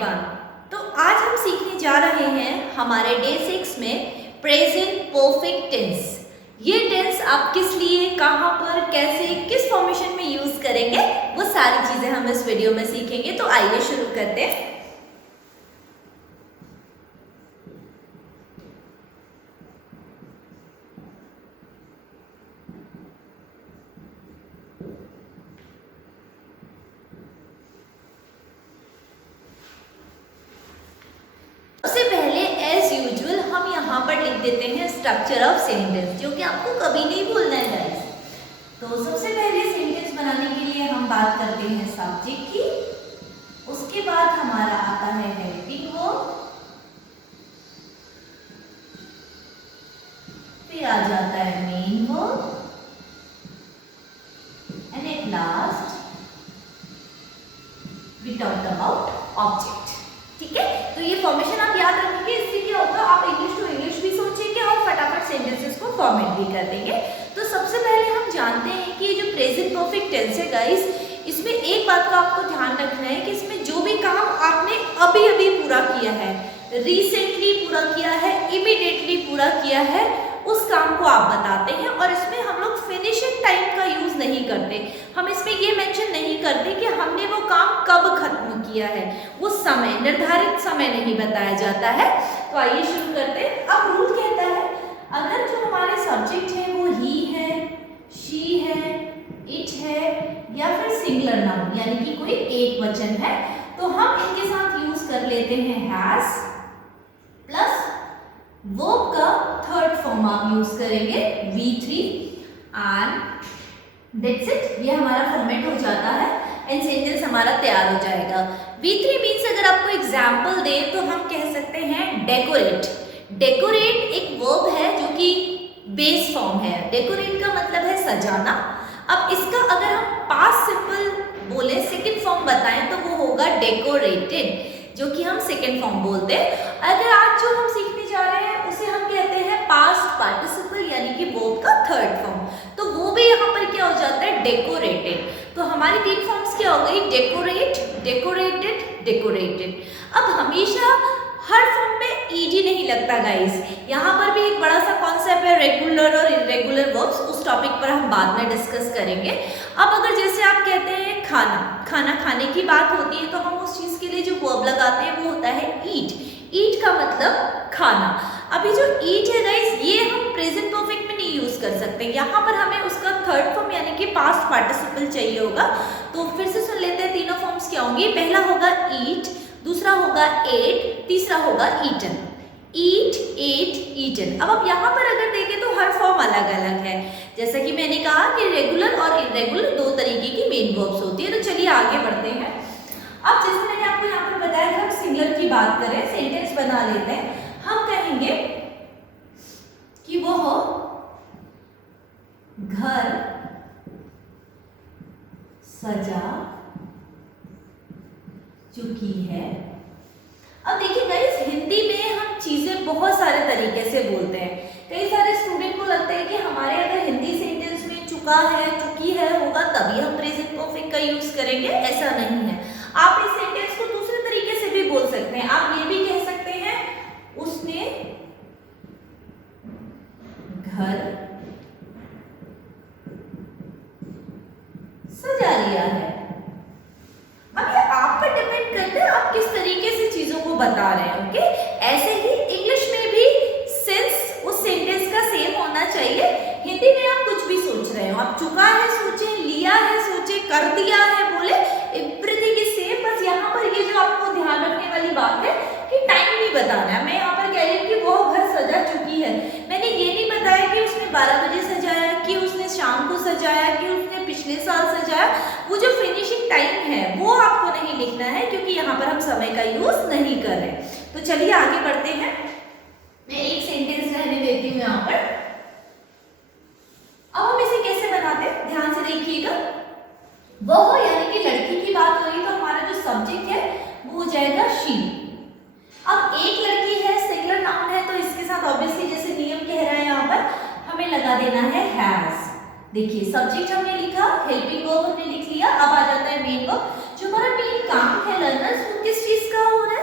Everyone. तो आज हम सीखने जा रहे हैं हमारे डे 6 में प्रेजेंट परफेक्ट टेंस। ये टेंस आप किस लिए, कहाँ पर, कैसे, किस फॉर्मेशन में यूज करेंगे, वो सारी चीजें हम इस वीडियो में सीखेंगे। तो आइए शुरू करते हैं। सबसे पहले एज यूजुअल हम यहाँ पर लिख देते हैं स्ट्रक्चर ऑफ सेंटेंस, जो कि आपको कभी नहीं भूलना है गाइस। तो सबसे पहले सेंटेंस बनाने के लिए हम बात करते हैं सब्जेक्ट की, उसके बाद हमारा आता है हेल्पिंग वर्ब, फिर आ जाता है main verb and at last we talk about object. ठीक है, तो ये फॉर्मेशन आप याद रखेंगे। इससे क्या होगा, आप इंग्लिश टू इंग्लिश भी सोचेंगे और फटाफट सेंटेंसेस को फॉर्मेट भी कर देंगे। तो सबसे पहले हम जानते हैं कि ये जो प्रेजेंट परफेक्ट टेंस है गाइस, इसमें एक बात का आपको ध्यान रखना है कि इसमें जो भी काम आपने अभी अभी पूरा किया है, रिसेंटली पूरा किया है, इमीडिएटली पूरा किया है, उस काम को आप बताते हैं। और इसमें हम लोग फिनिशिंग टाइम का यूज नहीं करते। हम इसमें ये मेंशन नहीं करते कि हमने वो काम कब खत्म किया है, वो समय, निर्धारित समय नहीं बताया जाता है। तो आइए शुरू करते हैं। अब रूल कहता है, अगर जो हमारे सब्जेक्ट है वो ही है, शी है, इट है या फिर सिंगुलर नाउन यानी कि कोई एक वचन है, तो हम इनके साथ यूज कर लेते हैं हैज प्लस वर्ब का थर्ड फॉर्म आप यूज करेंगे V3 एंड दैट्स इट। ये हमारा फॉर्मेट हो जाता है एंड सेंटेंस हमारा तैयार हो जाएगा। V3 मीन्स अगर आपको एग्जाम्पल दे तो हम कह सकते हैं डेकोरेट। डेकोरेट एक वर्ब है जो कि बेस फॉर्म है। डेकोरेट का मतलब है सजाना। अब इसका अगर हम पास्ट सिंपल बोले, सेकंड फॉर्म बताएं तो वो होगा डेकोरेटेड, जो कि हम सेकंड फॉर्म बोलते हैं। अगर आज जो हम सीखने जा रहे हैं उसे हम कहते हैं पास्ट पार्टिसिपल यानी कि वर्ब का थर्ड फॉर्म। तो वो भी यहाँ पर क्या हो जाता है, डेकोरेटेड। तो हमारी तीन फॉर्म्स क्या हो गई, डेकोरेट, डेकोरेटेड, डेकोरेटेड। अब हमेशा हर फॉर्म में ईडी नहीं लगता गाइस। यहाँ पर भी एक बड़ा सा कॉन्सेप्ट है रेगुलर और इरेगुलर वर्ब्स, उस टॉपिक पर हम बाद में डिस्कस करेंगे। अब अगर जैसे आप कहते हैं खाना, खाना खाने की बात होती है तो हम उस चीज के लिए जो वर्ब लगाते हैं वो होता है ईट। ईट का मतलब खाना। अभी जो ईट है गाइस, ये हम प्रेजेंट परफेक्ट में नहीं यूज कर सकते। यहाँ पर हमें उसका थर्ड फॉर्म यानी कि पास्ट पार्टिसिपल चाहिए होगा। तो फिर से सुन लेते हैं, तीनों फॉर्म्स क्या होंगे। पहला होगा ईट, दूसरा होगा एट, तीसरा होगा ईटन। ईट, एट, ईटन। अब आप यहाँ पर अगर देखें तो हर फॉर्म अलग अलग है। जैसा कि मैंने कहा कि रेगुलर और इरेगुलर दो तरीके की मेन वर्ब्स होती है। तो चलिए आगे बढ़ते हैं। अब जैसे मैंने आपको यहाँ पर बताया कि हम सिंगुलर की बात करें, सेंटेंस बना लेते हैं। हम कहेंगे कि वो घर सजा चुकी है। अब देखिए गाइस, हिंदी में हम चीजें बहुत सारे तरीके से बोलते हैं। कई सारे स्टूडेंट को लगता है कि हमारे अगर हिंदी सेंटेंस में चुका है, चुकी है होगा तभी हम प्रेजेंट परफेक्ट का यूज करेंगे। ऐसा नहीं है। आप इस सेंटेंस को दूसरे तरीके से भी बोल सकते हैं। आप ये भी कह सकते हैं, उसने घर सजा लिया है। अब ये आप पर डिपेंड करता है आप किस तरीके से चीजों को बता रहे हैं। ओके, ऐसे ही इंग्लिश में भी सेंस उस सेंटेंस का सेम होना चाहिए। हिंदी में आप कुछ भी सोच रहे हो, आप चुका है सोचे, लिया है सोचे, कर दिया है बोले, एवरीथिंग इज सेम। बस यहाँ पर ये जो आपको ध्यान रखने वाली बात है कि टाइम नहीं बताना है। मैं यहाँ पर कह रही हूँ कि वो घर सजा चुकी है। मैंने ये नहीं बताया कि उसने 12 बजे सजाया, कि उसने शाम को सजाया, कि उसने पिछले साल सजाया। वो जो फिनिशिंग टाइम है वो आपको नहीं लिखना है, क्योंकि यहाँ पर हम समय का यूज नहीं कर रहे। तो चलिए आगे बढ़ते हैं। मैं एक सेंटेंस रहने देती हूँ यहाँ पर। अब हम इसे कैसे बनाते हैं, ध्यान से देखिएगा। वह यानी कि लड़की की बात हो रही, तो हमारा जो सब्जेक्ट है वो हो जाएगा शी। अब एक लड़की है, सिंगुलर नाउन है, तो इसके साथ ऑब्वियसली जैसे नियम कह रहा है यहाँ पर हमें लगा देना है हैज। देखिए सब्जेक्ट हमने लिखा, हेल्पिंग वर्ब हमने लिख लिया। अब आ जाता है मेन वर्ब। जो हमारा मेन काम है लर्नर्स, वो किस चीज का हो रहा है,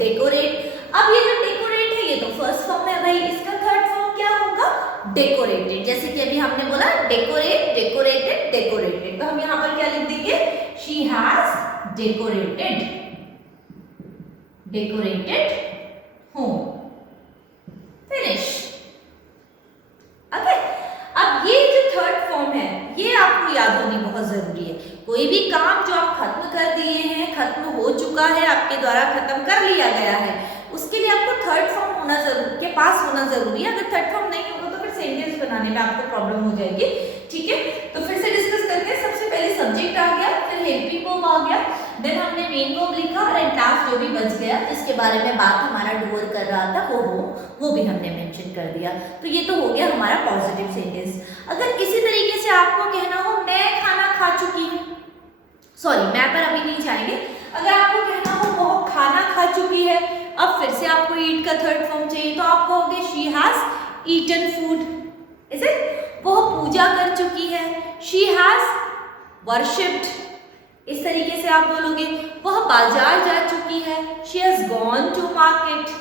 डेकोरेट। अब ये जो डेकोरेट है ये तो फर्स्ट फॉर्म है भाई, इसका थर्ड फॉर्म क्या होगा? डेकोरेटेड। जैसे कि अभी हमने बोला डेकोरेट, डेकोरेटेड, डेकोरेटेड, तो हम यहाँ पर क्या लिख देंगे? She has decorated, decorated home. Finish. Okay, अब ये जो थर्ड फॉर्म है ये आपको याद होनी बहुत जरूरी है। कोई भी काम जो आप खत्म कर दिए हैं, खत्म हो चुका है, आपके द्वारा खत्म कर लिया गया है, उसके लिए आपको थर्ड फॉर्म होना के पास होना जरूरी है। अगर थर्ड फॉर्म नहीं होगा तो फिर सेंटेंस बनाने में आपको प्रॉब्लम हो जाएगी। ठीक है, तो फिर से डिस्कस करते हैं। सबसे पहले सब्जेक्ट आ गया, फिर हेल्पिंग वर्ब आ गया, देन हमने मेन वर्ब लिखा और एट लास्ट जो भी बच गया जिसके बारे में बात हमारा डूअर कर रहा था वो भी हमने मेंशन कर दिया। तो ये तो हो गया हमारा पॉजिटिव सेंटेंस। अगर इसी तरीके से आपको कहना हो मैं खाना खा चुकी हूँ, सॉरी मैं पर अभी नहीं जाएंगे। अगर आपको कहना हो वो खाना खा चुकी है, अब फिर से आपको ईट का थर्ड फॉर्म चाहिए, तो आप कहोगे she has eaten food, is it? वो पूजा कर चुकी है, शी हैज वर्शिप्ड। इस तरीके से आप बोलोगे। वह बाजार जा चुकी है, she has gone to market.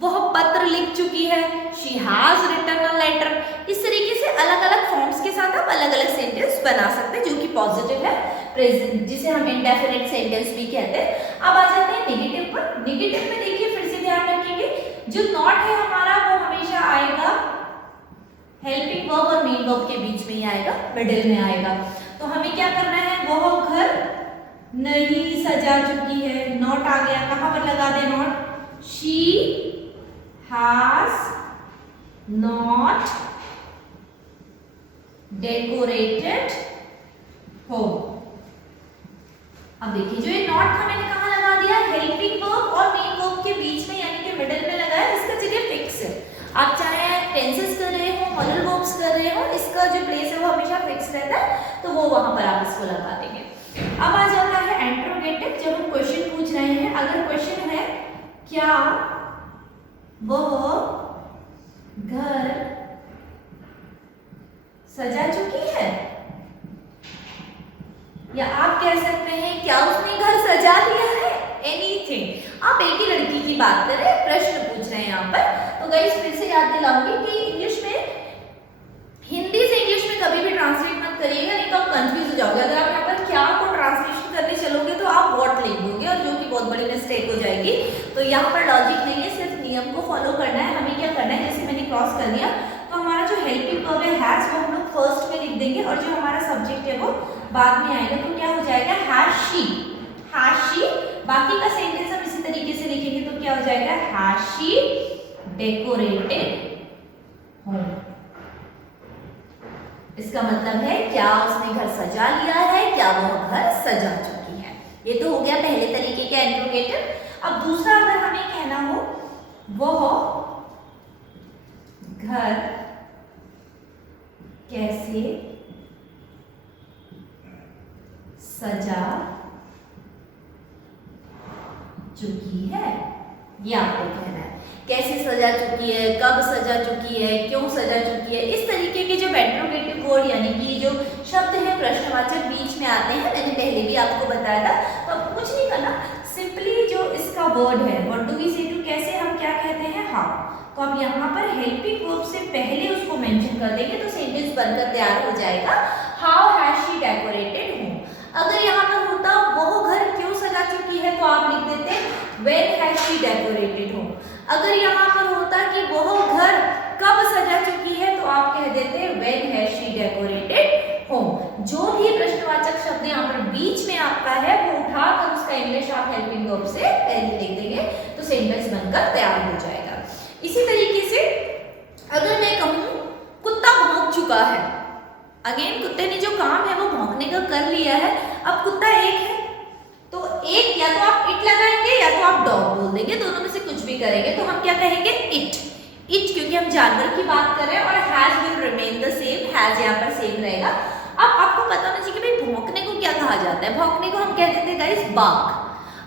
वह पत्र लिख चुकी है, she has written a letter. इस तरीके से अलग अलग फॉर्म्स के साथ आप अलग अलग सेंटेंस बना सकते हैं जो कि पॉजिटिव है, प्रेजेंट, जिसे हम इंडेफिनिट सेंटेंस भी कहते हैं। अब आ जाते हैं नेगेटिव पर। नेगेटिव में देखिए फिर से ध्यान रखेंगे, जो नॉट है हमारा वो हमेशा आएगा हेल्पिंग वर्ब और मेन वर्ब के बीच में ही आएगा, मिडिल में आएगा। तो हमें क्या करना है? वह घर नहीं सजा चुकी है, नॉट आ गया, कहां पर लगा they not? She has not decorated home. अब देखिए जो ये नॉट था मैंने कहां लगा दिया? हेल्पिंग वर्ब और मेन वर्ब के बीच में यानी कि मिडिल में लगाया। इसका जगह फिक्स है, आप चाहे टेंसेस कर रहे हो, मॉडल वर्ब्स कर रहे हो, इसका जो प्लेस है वो हमेशा फिक्स रहता है, तो वो वहां पर आप इसको लगा देंगे। अब आ जाता है इंट्रोगेटिव, जब हम क्वेश्चन पूछ रहे हैं। अगर क्वेश्चन है क्या वह घर सजा चुकी है, या आप कह सकते हैं क्या उसने घर सजा दिया है, एनीथिंग। आप एक ही लड़की की बात कर रहे हैं, प्रश्न पूछ रहे हैं यहाँ पर। तो गाइस फिर से याद दिलाऊंगी कि इंग्लिश में, हिंदी से इंग्लिश में कभी भी ट्रांसलेट मत करिएगा, नहीं तो आप कंफ्यूज हो जाओगे। अगर आप यहाँ पर क्या को ट्रांसलेशन करने चलोगे तो आप व्हाट लिख दोगे, और जो कि बहुत बड़ी मिस्टेक हो जाएगी। तो यहाँ पर लॉजिक नहीं है, सिर्फ नियम को फॉलो करना है। हमें क्या करना है, जैसे मैंने क्रॉस कर दिया तो हमारा जो हेल्पिंग वर्ब है हैज, वो हम लोग फर्स्ट में लिख देंगे, और जो हमारा सब्जेक्ट है वो बाद में आएगा। तो क्या हो जाएगा? Has she, has she. बाकी का सेंटेंस हम इसी तरीके से लिखेंगे तो क्या हो जाएगा? Has she decorated home. इसका मतलब है क्या उसने घर सजा लिया है, क्या वह घर सजा चुकी है। ये तो हो गया पहले तरीके का इंट्रोगेटिव। अब दूसरा अगर हमें कहना हो वह घर कैसे सजा चुकी है, ये आपको कहना है। कैसे सजा चुकी है, कब सजा चुकी है, क्यों सजा चुकी है, इस तरीके के जब इंट्रोगेटिव वर्ड यानी कि जो शब्द है प्रश्नवाचक बीच में आते हैं, मैंने पहले भी आपको बताया था। तो अब कुछ नहीं करना, सिंपली जो इसका वर्ड है व्हाट डू वी से टू, कैसे हम क्या कहते हैं, हाउ। तो अब यहाँ पर हेल्पिंग वर्ब से पहले उसको मेंशन कर देंगे तो सेंटेंस बनकर तैयार हो जाएगा। How has she decorated home. अगर यहाँ पर होता वो घर क्यों सजा चुकी है तो आप लिख देते when has she decorated home. अगर यहाँ पर होता कि वह घर कब सजा चुकी है तो आप कह देते when has she decorated home. जो भी प्रश्नवाचक शब्द यहाँ पर बीच में आपका है वो उठाकर उसका इंग्लिश आप हेल्पिंग वर्ब से पहले लिख देंगे तो सेंटेंस बनकर तैयार हो जाएगा। इसी तरीके से अगर मैं कहूँ कुत्ता भौंक चुका है, अगेन कुत्ते ने जो काम है वो भौंकने का कर लिया है। अब कुत्ता एक है तो एक, या तो आप इट लगाएंगे या तो आप डॉग बोल देंगे, दोनों में से कुछ भी करेंगे। तो हम क्या कहेंगे? इट। इट क्योंकि हम जानवर की बात कर रहे हैं और has will remain the same, has यहाँ पर सेम रहेगा। अब आपको पता होना चाहिए कि भाई भौंकने को क्या कहा जाता है। भौंकने को हम कहते थे गाइस बार्क।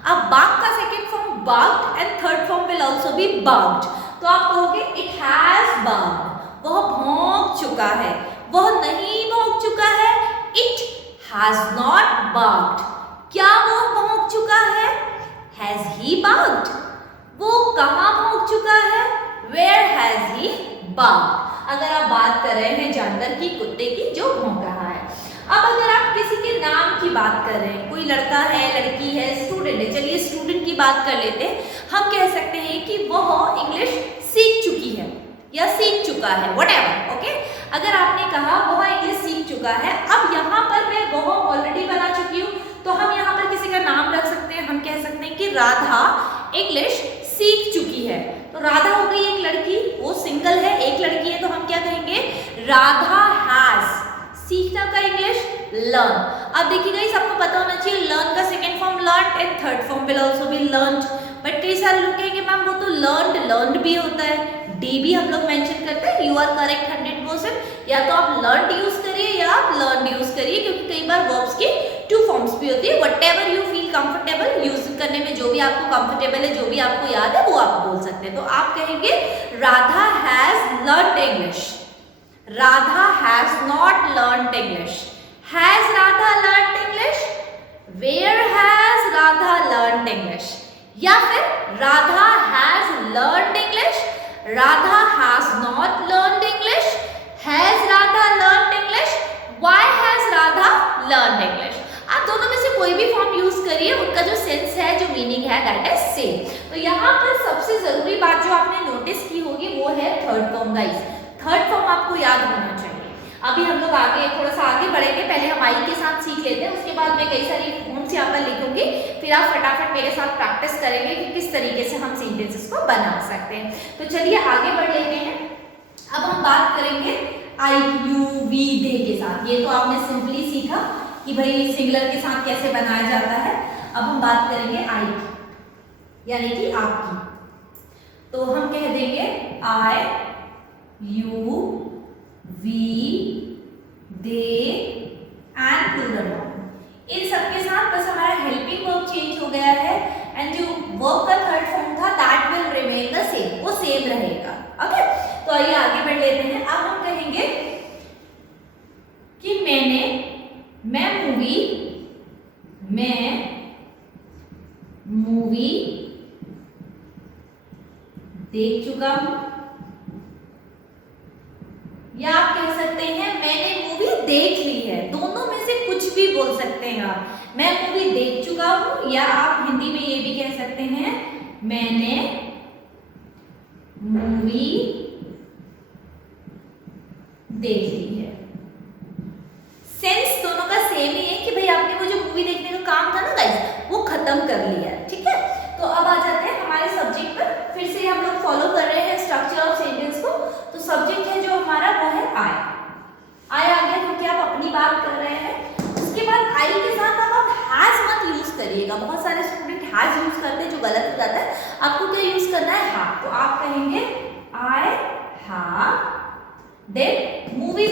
अब बार्क का second form barked and third form will also be barked. तो आप कहोगे इट हैज बार्क्ड, वह भौंक चुका है। वह नहीं भौंक चुका है, इट हैज नॉट बार्क्ड। क्या वो भौंक चुका है? Has he barked? वो कहाँ भौंक चुका है? Where has he barked? अगर आप बात कर रहे हैं जानवर की, कुत्ते की जो भौंक रहा है। अब अगर आप किसी के नाम की बात कर रहे हैं, कोई लड़का है, लड़की है, स्टूडेंट है, चलिए स्टूडेंट की बात कर लेते हैं। हम कह सकते हैं कि वह इंग्लिश सीख चुकी है या सीख चुका है, व्हाटएवर, ओके। अगर आपने कहा वह इंग्लिश सीख चुका है, अब यहाँ पर मैं वह ऑलरेडी बना चुकी हूँ, तो हम यहाँ पर किसी का नाम रख सकते हैं। हम कह सकते हैं कि राधा इंग्लिश सीख चुकी है। तो राधा हो गई एक लड़की, वो सिंगल है, एक लड़की है, तो हम क्या कहेंगे? राधा हैज, सीखना का इंग्लिश लर्न। अब देखिए गाइस, आपको पता होना चाहिए लर्न का second form learn and third form will also B learned. But कई सारे लोग कहेंगे मैम वो तो लर्नड भी होता है, डी भी हम लोग मेंशन करते हैं। You are correct 100%। या तो आप लर्नड यूज करिए या आप लर्नड यूज करिए, क्योंकि कई बार वर्ब्स की टू फॉर्म्स भी होती है। Whatever you feel comfortable use करने में, जो भी आपको कंफर्टेबल है, जो भी आपको याद है, वो आप बोल सकते हैं। तो आप कहेंगे Radha has learned English, Radha has not learned English. Has Radha learned English? Where has Radha learned English? या फिर Radha has learned English, Radha has not learned English, has Radha learned English, why has Radha learned English? आप दोनों में से कोई भी फॉर्म यूज करिए, उनका जो सेंस है, जो मीनिंग है, दैट इज सेम। तो यहाँ पर सबसे जरूरी बात जो आपने नोटिस की होगी वो है third form guys. Third form आपको याद होना चाहिए। अभी हम लोग आगे थोड़ा सा आगे बढ़ेंगे, पहले हम आई के साथ सीख लेते हैं, उसके बाद मैं कई सारी फॉर्म्स यहाँ पर लिखूंगी, फिर आप फटाफट मेरे साथ प्रैक्टिस करेंगे कि किस तरीके से हम सेंटेंसेस को बना सकते हैं। तो चलिए आगे बढ़ लेते हैं। अब हम बात करेंगे आई, यू, वी, दे के साथ। ये तो आपने सिंपली सीखा कि भाई सिंगुलर के साथ कैसे बनाया जाता है। अब हम बात करेंगे आई की, यानी कि आपकी। तो हम कह देंगे I, you, we, they and plural noun. इन सबके साथ बस हमारा हेल्पिंग वर्ब चेंज हो गया है, एंड जो वर्ब का थर्ड फॉर्म था that will remain the same, वो सेम रहेगा। ओके, तो आइए आगे बढ़ लेते हैं। अब हम कहेंगे कि मैं मूवी देख चुका हूं, या आप कह सकते हैं मैंने मूवी देख ली है। दोनों में से कुछ भी बोल सकते हैं आप। मैं मूवी देख चुका हूं, या आप हिंदी में ये भी कह सकते हैं मैंने मूवी देख ली है। सेंस दोनों का सेम ही है कि भाई आपने वो जो मूवी देखने का काम था ना गाइस, वो खत्म कर लिया है। ठीक है, तो अब आ जाते हैं हमारे सब्जेक्ट पर। फिर से हम लोग फॉलो कर रहे हैं स्ट्रक्चर ऑफ सेंटेंस को। तो सब्जेक्ट है जो हमारा वो है आई। आई आ गया क्योंकि आप अपनी बात कर रहे हैं। उसके बाद आई के साथ अब आप हैज मत यूज करिएगा। बहुत सारे स्टूडेंट हैज यूज करते हैं जो गलत हो जाता है। आपको क्या यूज करना है? हाँ, तो आप कहेंगे आई हैव। देन मूवी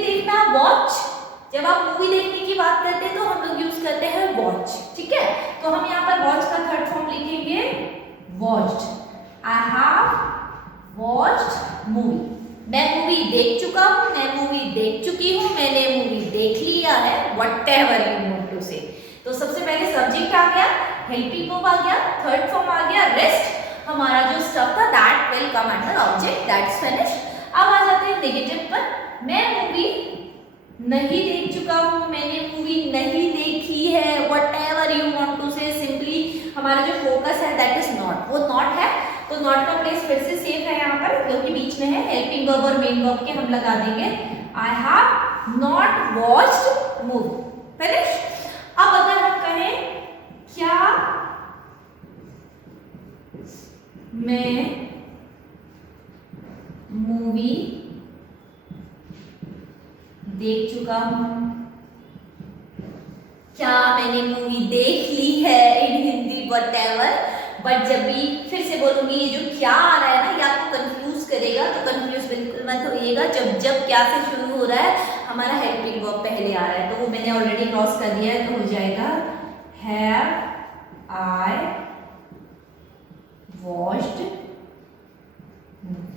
देखना वॉच। जब आप मूवी देखने की बात करते हैं तो हम लोग यूज करते हैं वॉच। ठीक है, तो हम यहाँ पर वॉच का थर्ड फॉर्म लिखेंगे watched. I have watched movie. मैं मूवी देख चुका हूँ, मैं मूवी देख चुकी हूँ, मैंने मूवी देख लिया है, व्हाटएवर यू वांट टू से। तो सबसे पहले सब्जेक्ट आ गया, हेल्पिंग वर्ब आ गया, थर्ड फॉर्म आ गया, रेस्ट हमारा जो स्टफ था that will come under object, that's finished. अब आ जाते हैं नेगेटिव पर। मैं मूवी नहीं देख चुका हूँ, मैंने मूवी नहीं देखी है, व्हाटएवर यू वांट टू से। सिंपली हमारा जो फोकस है दैट इज नॉट, वो नॉट है, तो नॉट का प्लेस फिर से सेफ है यहाँ पर, जो कि बीच में है। हेल्पिंग वर्ब और मेन वर्ब के हम लगा देंगे आई have not watched movie. Finish. अब अगर हम कहें क्या मैं मूवी देख चुका हूं, क्या मैंने मूवी देख ली है इन हिंदी व्हाटएवर। बट जब भी फिर से बोलूंगी, ये जो क्या आ रहा है ना, ये आपको कंफ्यूज करेगा, तो कंफ्यूज बिल्कुल मत होइएगा। जब क्या से शुरू हो रहा है, हमारा हेल्पिंग वर्ब पहले आ रहा है, तो वो मैंने ऑलरेडी क्रॉस कर दिया है, तो हो जाएगा हैव आई वॉच्ड मूवी।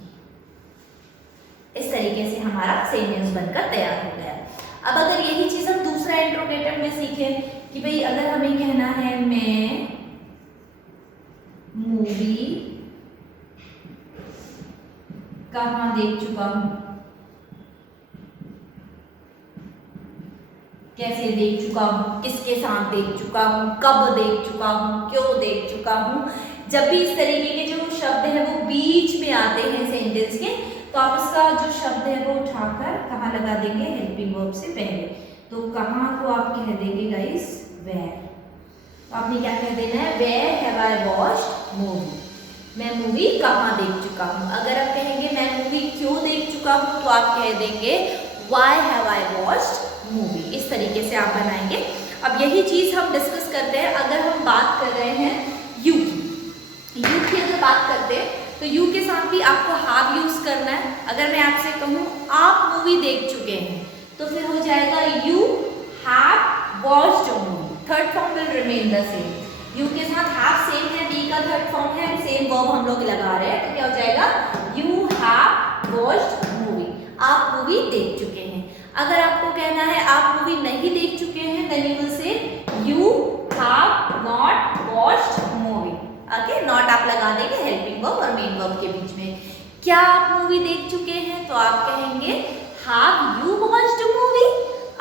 इस तरीके से हमारा सेंटेंस बनकर तैयार हो गया। अब अगर यही चीज हम दूसरा इंट्रोगेटिव में सीखें कि भाई अगर हमें कहना है मैं मूवी कहाँ देख चुका हूं, कैसे देख चुका हूं, किसके साथ देख चुका हूं, कब देख चुका हूं, क्यों देख चुका हूं। जब भी इस तरीके के जो शब्द हैं वो बीच में आते हैं सेंटेंस के, तो आप इसका जो शब्द है वो उठाकर कहाँ लगा देंगे, हेल्पिंग वर्ब से पहले। तो कहाँ को आप कह देंगे गाइस, वेयर। तो आपने क्या कह देना है, where have I watched movie, मैं मूवी कहाँ देख चुका हूँ। अगर आप कहेंगे मैं मूवी क्यों देख चुका हूँ, तो आप कह देंगे why have I watched movie. इस तरीके से आप बनाएंगे। अब यही चीज हम डिस्कस करते हैं अगर हम बात कर रहे हैं यू की। यू की अगर बात करते हैं तो यू के साथ भी आपको हैव यूज करना है। अगर मैं आपसे कहूँ आप मूवी देख चुके हैं, तो फिर हो जाएगा you have watched movie, third form will remain the same. You के साथ हैव सेम है, बी का थर्ड फॉर्म है, सेम वर्ब हम लोग लगा रहे हैं, तो क्या हो जाएगा, यू हैव वॉच्ड मूवी, आप मूवी देख चुके हैं। अगर आपको कहना है आप मूवी नहीं देख चुके हैं, then you will say you have not watched movie. Okay, not आप लगा देंगे हेल्पिंग वर्ब और मेन वर्ब के बीच में। क्या आप मूवी देख चुके हैं, तो आप कहेंगे हैव यू वॉच्ड मूवी,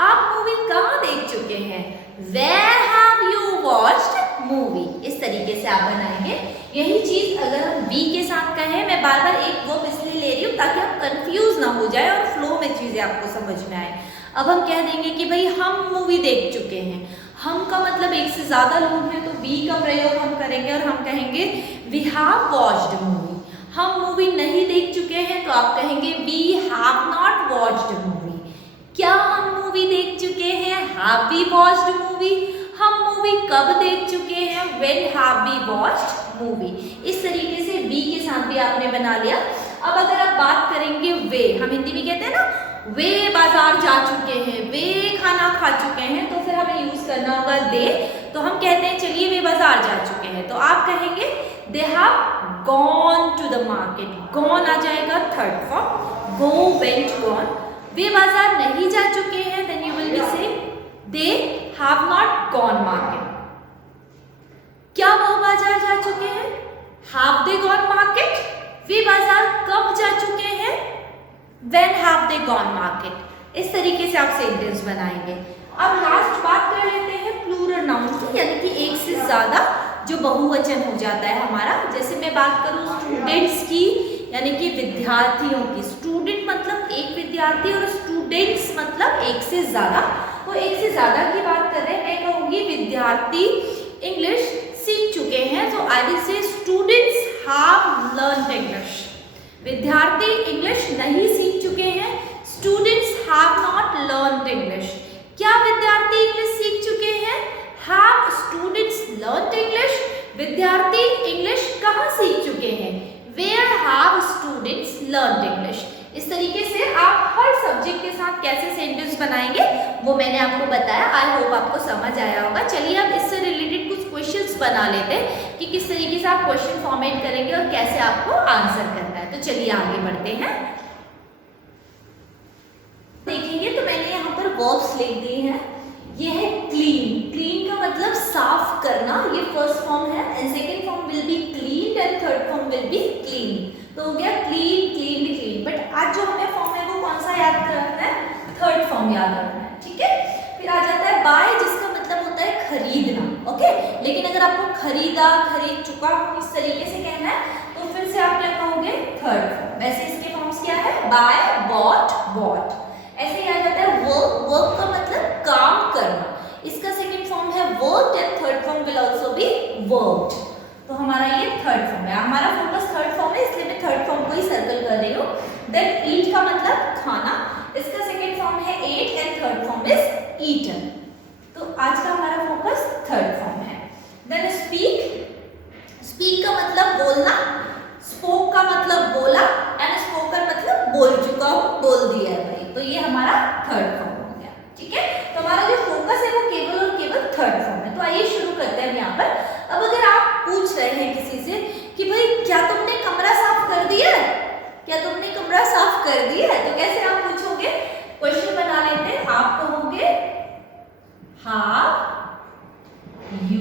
आप मूवी कहाँ देख चुके हैं, where have you watched movie. इस तरीके से आप बनाएंगे। यही चीज अगर हम बी के साथ कहें, मैं बार बार एक वर्ब इसलिए ले रही हूँ ताकि आप कंफ्यूज ना हो जाए और फ्लो में चीजें आपको समझ में आए। अब हम कह देंगे कि भाई हम मूवी देख चुके हैं, हम का मतलब एक से ज्यादा लोग हैं, तो बी का प्रयोग हम करेंगे और हम कहेंगे वी हैव वॉच्ड मूवी। हम मूवी नहीं देख चुके हैं, तो आप कहेंगे we have not watched movie. क्या हम मूवी देख चुके हैं, हैव वी वॉच्ड मूवी। हम मूवी कब देख चुके हैं, when have we watched movie. इस तरीके से बी के साथ भी आपने बना लिया। अब अगर आप बात करेंगे वे, हम हिंदी में कहते हैं ना वे बाजार जा चुके हैं, वे खाना खा चुके हैं, तो फिर हमें यूज करना होगा दे। तो हम कहते हैं चलिए वे बाजार जा चुके हैं, तो आप कहेंगे they have gone to the market. Gone आ जाएगा third form, go, went, gone. वे बाजार नहीं जा चुके हैं, देन यू विल बी से दे हैव नॉट गॉन मार्केट। क्या वो बाजार जा चुके हैं, हैव दे गॉन मार्केट। वे बाजार कब जा चुके हैं, when have they gone market. इस तरीके से आप सेंटेंस बनाएंगे। अब लास्ट बात कर लेते हैं प्लूरल नाउन की, यानी कि एक से ज्यादा जो बहुवचन हो जाता है हमारा। जैसे मैं बात करूं स्टूडेंट्स की, यानी कि विद्यार्थियों की। स्टूडेंट मतलब एक विद्यार्थी और स्टूडेंट्स मतलब एक से ज्यादा। तो एक से ज्यादा की बात कर रहे हैं, मैं कहूंगी विद्यार्थी इंग्लिश सीख चुके हैं, तो I will say students have learned English. विद्यार्थी इंग्लिश नहीं सीख चुके हैं, students have not learned English. क्या विद्यार्थी इंग्लिश सीख चुके हैं, हैव स्टूडेंट्स लर्न्ड इंग्लिश। विद्यार्थी इंग्लिश कहाँ सीख चुके हैं, where have students learned English. इस तरीके से आप हर सब्जेक्ट के साथ कैसे सेंटेंस बनाएंगे वो मैंने आपको बताया। आई होप आपको समझ आया होगा। चलिए अब इससे रिलेटेड कुछ क्वेश्चंस बना लेते हैं कि किस तरीके से आप क्वेश्चन फॉर्मेट करेंगे और कैसे आपको आंसर करना है। तो चलिए आगे बढ़ते हैं। देखेंगे तो मैंने यहाँ पर वर्ब्स लिख दिए हैं। ये है क्लीन। क्लीन का मतलब साफ करना, ये फर्स्ट फॉर्म है, and second form will be clean and third form will be clean. तो हो गया क्लीन, क्लीन, क्लीन। बट आज जो हमें फॉर्म है वो कौन सा याद रखना है, थर्ड फॉर्म याद रखना है, ठीक है। फिर आ जाता है बाय, जिसका मतलब होता है खरीदना, ओके। लेकिन अगर आपको खरीदा, खरीद चुका हूं इस तरीके से कहना है, तो फिर से आप क्या कहोगे, थर्ड फॉर्म। वैसे इसके फॉर्म्स क्या है, बाय, बॉट, बॉट। ऐसे ही आ जाता है वर्क। वर्क का मतलब काम करना, इसका सेकंड फॉर्म है work and third form will also B worked. तो हमारा ये थर्ड फॉर्म है। हमारा फोकस थर्ड फॉर्म है, इसलिए मैं थर्ड फॉर्म को ही सर्कल कर रही हूँ। देन ईट का मतलब खाना, इसका सेकंड फॉर्म है ate and third form is eaten. तो आज का हमारा फोकस थर्ड फॉर्म है। Then speak. स्पीक का मतलब बोलना, स्पोक का मतलब बोला, एंड स्पोकन मतलब बोल चुका हूँ, बोल दिया है भाई। तो ये हमारा थर्ड फॉर्म हो गया, ठीक है। तो हमारा जो फोकस है वो केवल और केवल थर्ड फॉर्म है। तो आइए शुरू करते हैं यहाँ पर। अब अगर आप पूछ रहे हैं किसी से कि भाई क्या तुमने कमरा साफ कर दिया है, क्या तुमने कमरा साफ कर दिया है, तो कैसे आप पूछोगे, क्वेश्चन बना लेते हैं। आप कहोगे हैव यू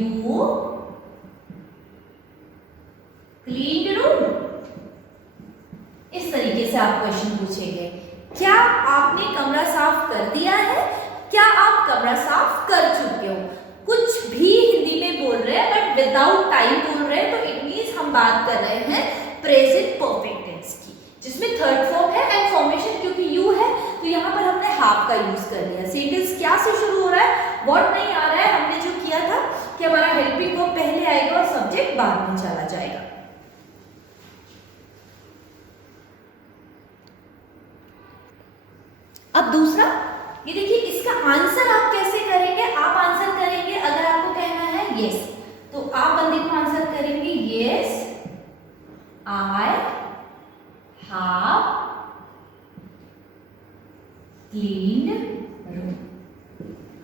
से आप क्वेश्चन पूछेंगे, क्या आपने कमरा साफ कर दिया है, क्या आप कमरा साफ कर चुके हो। कुछ भी हिंदी में बोल रहे हैं बट विदाउट टाइम बोल रहे हैं, तो इट मींस हम बात कर रहे हैं प्रेजेंट परफेक्ट टेंस की, जिसमें थर्ड फॉर्म है एंड फॉर्मेशन क्योंकि यू है तो यहाँ पर हमने हैव का यूज कर लिया। सेंटेंस क्या से शुरू हो रहा है, व्हाट नहीं आ रहा है। हमने जो किया था कि हमारा हेल्पिंग वर्ब पहले आएगा और सब्जेक्ट बाद में चला जाएगा। अब दूसरा ये देखिए, इसका आंसर आप कैसे करेंगे। आप आंसर करेंगे, अगर आपको कहना है यस तो आप बंदे को आंसर करेंगे yes I have cleaned room.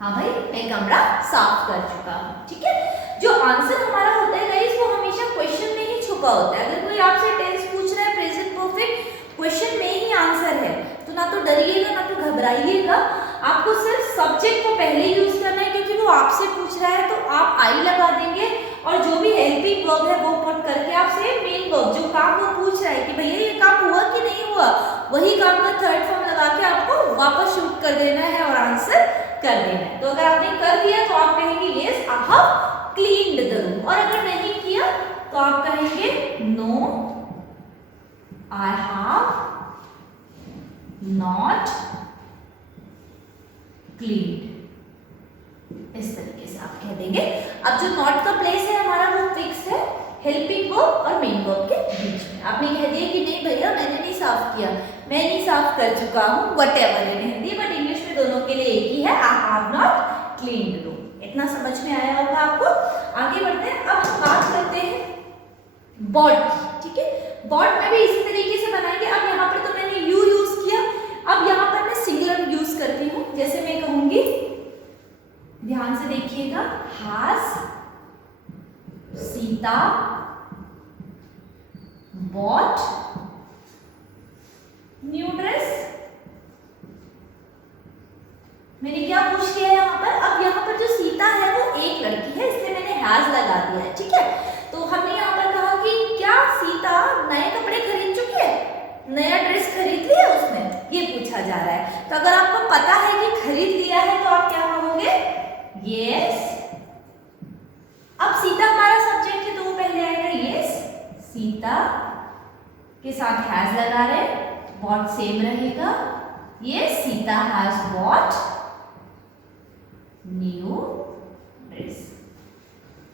हाँ भाई, मैं कमरा साफ कर चुका हूँ। ठीक है, जो आंसर हमारा होता है गाइस वो हमेशा क्वेश्चन में ही छुपा होता है। अगर कोई आपसे टेंस पूछ रहा है प्रेजेंट परफेक्ट, क्वेश्चन में ही आंसर है, तो ना तो डरिएगा ना तो घबराइएगा। आपको सिर्फ सब्जेक्ट को पहले यूज करना है, क्योंकि वो आपसे पूछ रहा है तो आप आई लगा देंगे और जो भी हेल्पिंग वर्ब है वो पुट करके आपसे मेन वर्ब जो काम वो पूछ रहा है कि भैया ये काम हुआ कि नहीं हुआ, वही काम का थर्ड फॉर्म लगा के आपको वापस शूट कर देना है और आंसर कर देना है। तो अगर आपने कर दिया तो आप कहेंगे yes I have cleaned the room, और अगर नहीं किया तो आप कहेंगे no I have not cleaned. इस तरीके से आप कह देंगे। अब जो नॉट का प्लेस है हमारा वो फिक्स है हेल्पिंग वर्ब और मेन वर्ब के बीच में। आपने कह दिया कि नहीं भैया मैंने नहीं साफ किया, मैं नहीं साफ कर चुका हूँ, whatever in Hindi but English में दोनों के लिए एक ही है, आई हैव नॉट क्लीन्ड रूम। इतना समझ में आया होगा आपको। आगे बढ़ते हैं, अब हम बात करते हैं बॉट की। ठीक है, बॉट में भी इसी तरीके से बनाएंगे। अब यहाँ पर तो मैंने यू यूज किया, अब यहाँ पर मैं सिंगुलर यूज करती हूँ। जैसे मैं कहूंगी, ध्यान से देखिएगा, has Sita bought new dress. मैंने क्या पूछ लिया यहाँ पर, अब यहाँ पर जो सीता है वो एक लड़की है इसलिए मैंने हैज लगा दिया है। ठीक है, तो हमने यहाँ पर कहा कि क्या सीता नए कपड़े खरीद चुकी है, नया ड्रेस खरीद लिया उसने, ये पूछा जा रहा है। तो अगर आपको पता है कि खरीद लिया है तो आप क्या कहोगे, यस। अब सीता हमारा सब्जेक्ट है तो वो पहले आएगा यस, सीता के साथ हैज लगा रहे, बॉट सेम रहेगा, yes Sita has bot new dress.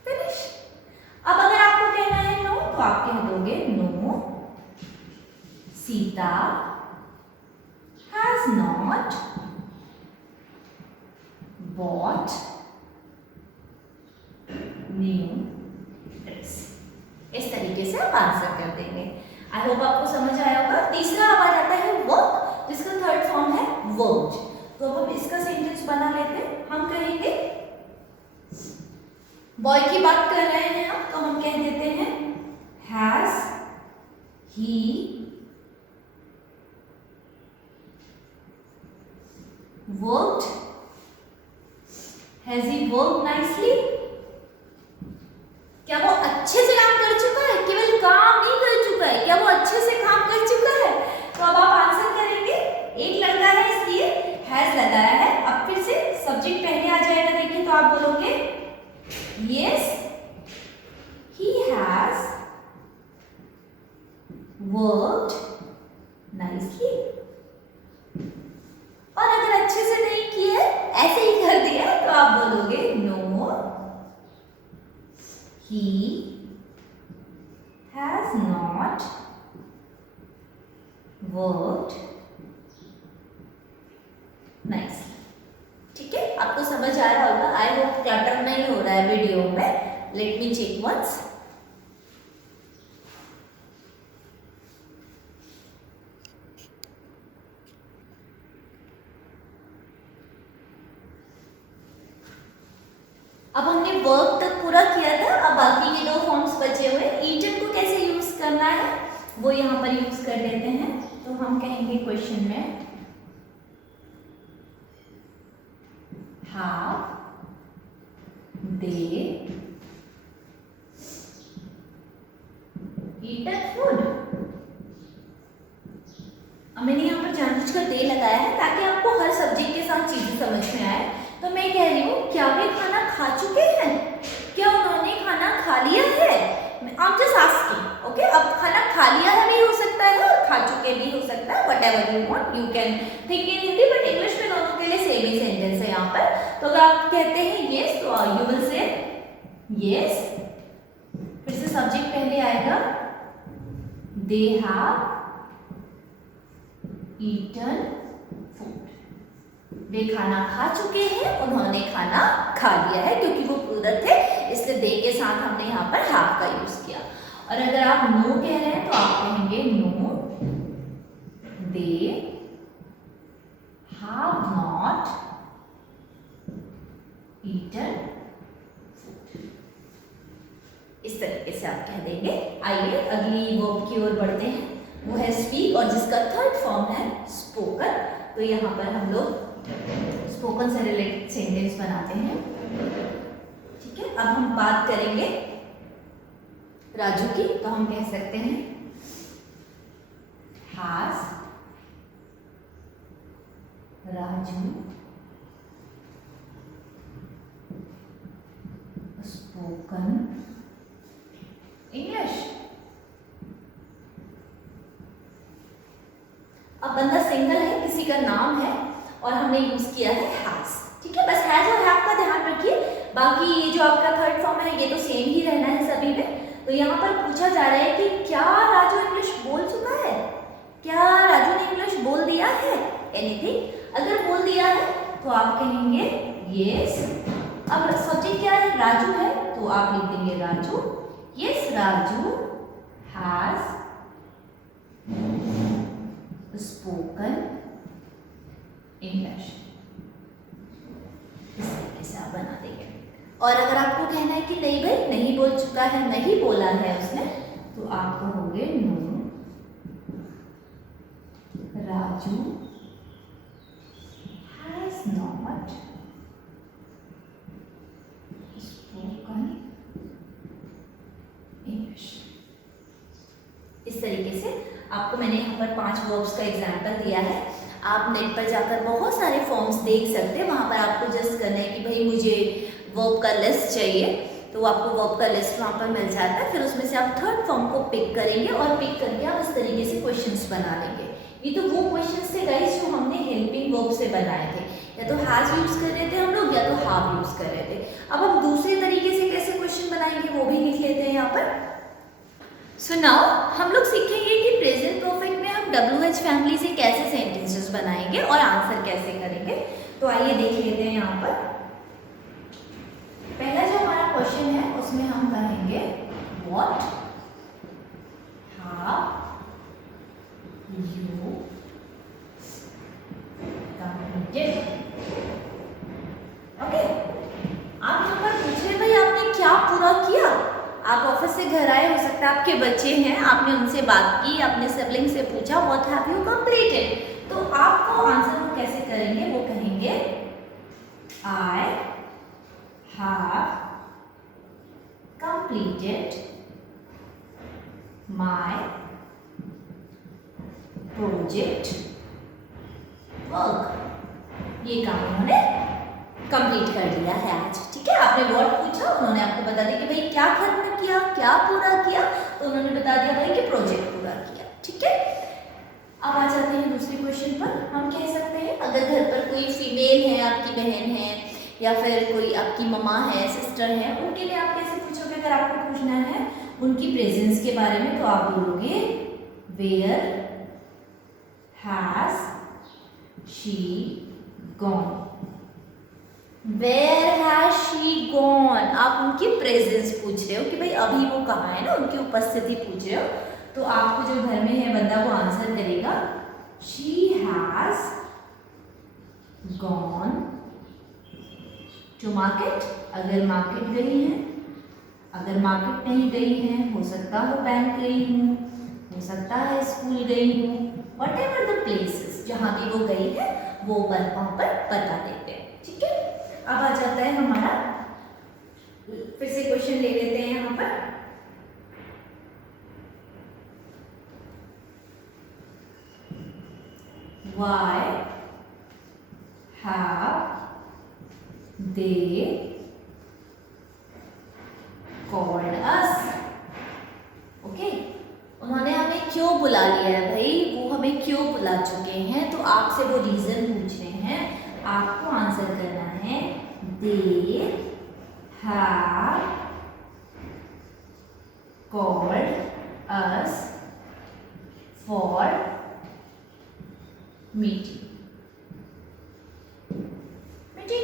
Finish. अब अगर आपको कहना है नो तो आप कह दोगे no Sita has not bought new dress. इस तरीके से आप आंसर कर देंगे। आई होप आपको समझ आया होगा। तीसरा अब आ जाता है वर्क, जिसका थर्ड फॉर्म है वर्क्ड। तो अब हम इसका सेंटेंस बना लेते हैं। हम कहेंगे बॉय की बात कर रहे हैं हम, तो हम कह देते हैं has he worked, Has he worked nicely? क्या वो अच्छे से काम कर चुका है, केवल काम नहीं कर चुका है, क्या वो अच्छे से काम कर चुका है। तो अब आप आंसर करेंगे, एक लड़का है इसलिए हैज लगाया है। अब फिर से सब्जेक्ट पहले आ जाएगा, देखिए तो आप बोलोगे yes he has worked nicely. और अगर अच्छे से नहीं किया ऐसे ही कर दिया तो आप बोलोगे no he has not worked nicely. ठीक है, आपको समझ आ रहा होगा। आई होप क्लटर नहीं हो रहा है वीडियो में। Let me check once. अब हमने वर्क तक पूरा किया था, अब बाकी के दो फॉर्म्स बचे हुए। ईटन को कैसे यूज करना है वो यहाँ पर यूज कर लेते हैं। तो हम कहेंगे क्वेश्चन में हैव दे ईटन फूड। दे लगाया है ताकि आपको हर सब्जेक्ट के साथ चीजें समझ में आए। तो मैं कह रही हूँ क्या वे खाना खा चुके हैं, क्या उन्होंने खाना खा लिया है। आप जस्ट आस्किंग, ओके। अब खाना खा लिया है भी हो सकता है और खा चुके भी हो सकता है, whatever you want you can think in Hindi, but English में दोनों के लिए सेम ही सेंटेंस है यहाँ पर। तो अगर आप कहते हैं यस तो यू विल से यस, फिर से सब्जेक्ट पहले आएगा, दे हैव ईटन फूड। वे खाना खा चुके हैं, उन्होंने खाना खा लिया है, क्योंकि वो प्लूरल थे इसलिए दे के साथ हमने यहाँ पर हैव का यूज किया। और अगर आप नो कह रहे हैं तो आप कहेंगे no they have not eaten food. इस तरीके से आप कह देंगे। आइए अगली वर्ब की ओर बढ़ते हैं, वो है स्पीक, और जिसका थर्ड फॉर्म है स्पोकन। तो यहाँ पर हम लोग स्पोकन से रिलेटेड सेंटेंस बनाते हैं, ठीक है। अब हम बात करेंगे राजू की, तो हम कह सकते हैं हैज राजू स्पोकन इंग्लिश। अब बंदा सिंगल है, किसी का नाम है और हमने यूज किया है हैज, ठीक है। बस हैज और हैव का ध्यान रखिए, बाकी ये जो आपका थर्ड फॉर्म है ये तो सेम ही रहना है सभी में। तो यहाँ पर पूछा जा रहा है कि क्या राजू इंग्लिश बोल चुका है, क्या राजू ने इंग्लिश बोल दिया है, एनीथिंग। अगर बोल दिया है तो आप कहेंगे यस। अब सब्जेक्ट क्या है, राजू है, तो आप लिख देंगे Raju. Yes Raju has spoken English. इस तरीके से आप बना देंगे। और अगर आपको कहना है कि नहीं भाई नहीं बोल चुका है, नहीं बोला है उसने, तो आप कहोगे no Raju has not spoken English. इस तरीके से आपको मैंने यहाँ पर 5 वर्ब्स का एग्जाम्पल दिया है। आप नेट पर जाकर बहुत सारे फॉर्म्स देख सकते हैं, वहाँ पर आपको जस्ट करना है कि भाई मुझे वर्ब का लिस्ट चाहिए, तो आपको वर्ब का लिस्ट वहाँ पर मिल जाता है। फिर उसमें से आप थर्ड फॉर्म को पिक करेंगे और पिक करके आप इस तरीके से क्वेश्चंस बना लेंगे। ये तो वो क्वेश्चंस थे गाइस जो हमने हेल्पिंग वर्ब से बनाए थे, या तो हैज यूज कर रहे थे हम लोग या तो हैव यूज कर रहे थे। अब हम दूसरे तरीके से कैसे क्वेश्चन बनाएंगे वो भी लिख लेते हैं यहाँ पर। सो नाउ हम लोग सीखेंगे कि प्रेजेंट परफेक्ट में हम WH फैमिली से कैसे सेंटेंसेस बनाएंगे और आंसर कैसे करेंगे। तो आइए देख लेते हैं यहाँ पर। पहला जो हमारा क्वेश्चन है उसमें हम कहेंगे what have you completed. Okay, आप यहाँ पर पूछ रहे भाई आपने क्या पूरा किया। आप ऑफिस से घर आए, हो सकता है आपके बच्चे हैं, आपने उनसे बात की, अपने सिबलिंग से पूछा व्हाट हैव यू कंप्लीटेड, तो आपको आंसर वो कैसे करेंगे, वो कहेंगे I have completed my project work. ये काम उन्होंने कंप्लीट कर लिया है आज, ठीक है। आपने व्हाट पूछा, उन्होंने आपको बता दिया कि भाई क्या खत्म किया, क्या पूरा किया, तो उन्होंने बता दिया भाई कि प्रोजेक्ट पूरा किया, ठीक है। अब आ जाते हैं दूसरे क्वेश्चन पर। हम कह सकते हैं अगर घर पर कोई फीमेल है, आपकी बहन है या फिर कोई आपकी ममा है, सिस्टर है, उनके लिए आप कैसे पूछोगे। अगर आपको पूछना है उनकी प्रेजेंस के बारे में तो आप बोलोगे where has she gone. Where has she gone? आप उनकी प्रेजेंस पूछ रहे हो कि भाई अभी वो कहाँ है ना, उनकी उपस्थिति पूछ रहे हो। तो आपको जो घर में है बंदा वो आंसर करेगा she has gone to market। अगर मार्केट गई है, अगर मार्केट नहीं गई है, हो सकता हो बैंक गई हूँ, हो सकता है स्कूल गई हूँ, whatever the places जहाँ भी वो गई है वो वहाँ पर बता देते हैं, ठीक है। अब आ जाता है हमारा, फिर से क्वेश्चन ले लेते हैं यहाँ पर। Why they called us. Okay, उन्होंने हमें क्यों बुला लिया है भाई, वो हमें क्यों बुला चुके हैं, तो आपसे वो रीजन पूछ रहे हैं, आपको आंसर करना है they have called us for meeting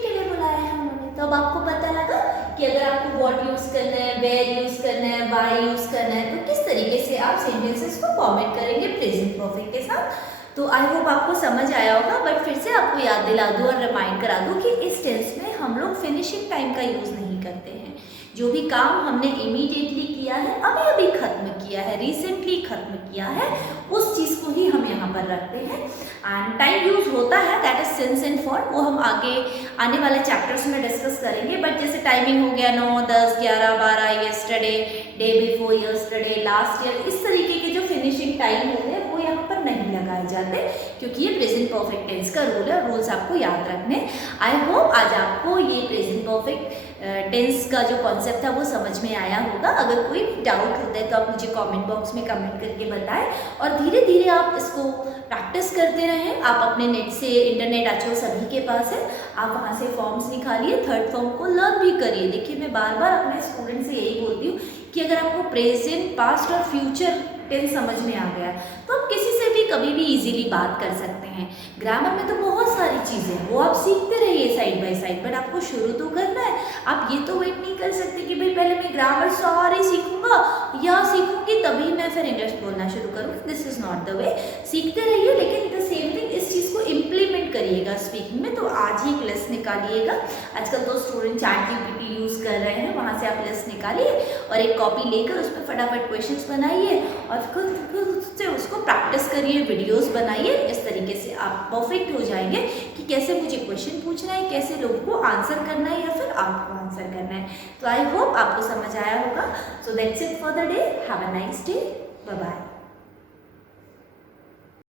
के लिए बुलाया है हमने। तो अब आपको पता लगा कि अगर आपको व्हाट यूज करना है, वेयर यूज करना है, व्हाई यूज करना है, तो किस तरीके से आप सेंटेंसेस को फॉर्मेट करेंगे प्रेजेंट परफेक्ट के साथ। तो आई होप आपको समझ आया होगा, बट फिर से आपको याद दिला दूँ और रिमाइंड करा दूँ कि इस टेंस में हम लोग फिनिशिंग टाइम का यूज नहीं करते हैं। जो भी काम हमने इमीडिएटली किया है, अभी अभी खत्म किया है, रिसेंटली खत्म किया है, उस चीज़ को ही हम यहाँ पर रखते हैं। एंड टाइम यूज होता है, that is since and for, वो हम आगे आने वाले चैप्टर्स में डिस्कस करेंगे। बट जैसे टाइमिंग हो गया 9, 10, 11, 12, yesterday, day before yesterday, last year, इस तरीके के जो फिनिशिंग टाइम होते हैं वो यहाँ पर नहीं लगाए जाते, क्योंकि ये प्रेजेंट परफेक्ट टेंस का रूल है, रूल्स आपको याद रखने। आई होप आज आपको ये प्रेजेंट परफेक्ट टेंस का जो कॉन्सेप्ट था वो समझ में आया होगा। अगर कोई डाउट होता है तो आप मुझे कमेंट बॉक्स में कमेंट करके बताएं, और धीरे धीरे आप इसको प्रैक्टिस करते रहें। आप अपने नेट से, इंटरनेट आजकल सभी के पास है, आप वहाँ से फॉर्म्स निकालिए, थर्ड फॉर्म को लर्न भी करिए। देखिए, मैं बार बार अपने स्टूडेंट से यही बोलती हूँ कि अगर आपको प्रेजेंट, पास्ट और फ्यूचर टेंस समझ में आ गया तो आप किसी से भी कभी भी इजीली बात कर सकते हैं। ग्रामर में तो बहुत सारी चीज़ें हैं, वो आप सीखते रहिए साइड बाय साइड, बट आपको शुरू तो करना है। आप ये तो वेट नहीं कर सकते कि भाई पहले मैं ग्रामर सारी सीखूंगा या सीखूंगी तभी मैं फिर इंग्लिश बोलना शुरू करूँ। This is not the way. सीखते रहिए, लेकिन द सेम थिंग इस चीज़ को इम्प्लीमेंट करिएगा स्पीकिंग में। तो आज ही एक लिस्ट निकालिएगा। आजकल तो स्टूडेंट ChatGPT यूज़ कर रहे हैं, वहाँ से आप लिस्ट निकालिए और एक कॉपी लेकर उस पर फटाफट क्वेश्चंस बनाइए और खुद से उसको प्रैक्टिस करिए, वीडियोस बनाइए। इस तरीके से आप परफेक्ट हो जाएंगे कि कैसे मुझे क्वेश्चन पूछना है, कैसे लोगों को आंसर करना है या फिर आपको आंसर करना है। तो आई होप आपको समझ आया होगा। So that's it for the day. Have a nice day. Bye bye.